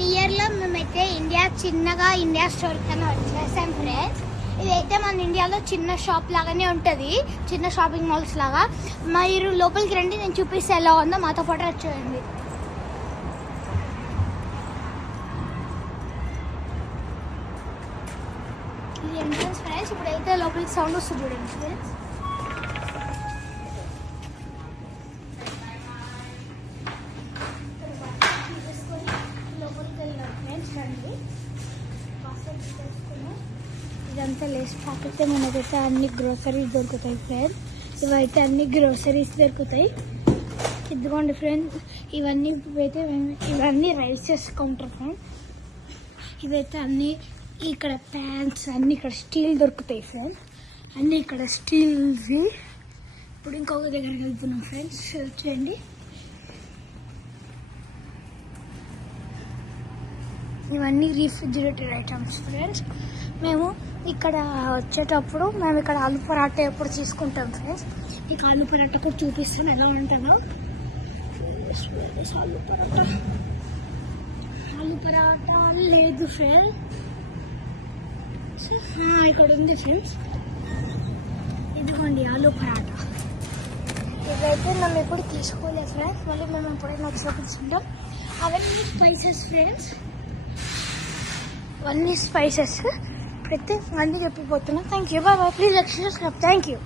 నియర్లో మేమైతే India store కన్నా వచ్చేసాం ఫ్రెండ్స్. ఇదైతే మన ఇండియాలో చిన్న షాప్ లాగానే ఉంటుంది, చిన్న షాపింగ్ మాల్స్ లాగా. మీరు లోపలికి రండి, నేను చూపిస్తే ఎలా ఉందో మాతో పాటు వచ్చేయండి. ఇది ఎంట్రన్స్ ఫ్రెండ్స్. ఇప్పుడైతే లోపలికి సౌండ్ వస్తుంది చూడండి ఫ్రెండ్స్. ఇదంతా లేస్ ప్యాకెట్. మనకైతే అన్ని గ్రోసరీస్ దొరుకుతాయి ఫ్రెండ్స్. ఇవైతే అన్ని గ్రోసరీస్ దొరుకుతాయి. ఇదిగోండి ఫ్రెండ్స్, ఇవన్నీ రైస్ చేసుకుంటారు ఫ్రెండ్స్. ఇవైతే అన్ని ఇక్కడ ప్యాన్స్ అన్ని ఇక్కడ స్టీల్ దొరుకుతాయి ఫ్రెండ్స్. అన్ని ఇక్కడ స్టీల్వి. ఇప్పుడు ఇంకొక దగ్గరికి వెళ్తున్నాం ఫ్రెండ్స్, చూడండి. ఇవన్నీ రిఫ్రిజిరేటెడ్ ఐటమ్స్ ఫ్రెండ్స్. మేము ఇక్కడ వచ్చేటప్పుడు ఇక్కడ ఆలు పరాటా ఎప్పుడు తీసుకుంటాం ఫ్రెండ్స్. మీకు ఆలు పరాటా కూడా చూపిస్తాం ఎలా ఉంటుందో. ఆలు పరాటా లేదు ఫ్రెండ్స్, ఇక్కడ ఉంది ఫ్రెండ్స్. ఇదిగోండి ఆలు పరాటా. ఇదైతే మేము ఎప్పుడు తీసుకోలేదు ఫ్రెండ్స్, మళ్ళీ మేము ఎప్పుడైనా వచ్చినప్పుడు తింటాం. అవన్నీ స్పైసెస్ ఫ్రెండ్స్, అవన్నీ స్పైసెస్. ఇప్పుడైతే అన్నీ చెప్పిపోతున్నాం. Thank you, bye bye. Please subscribe. Thank you.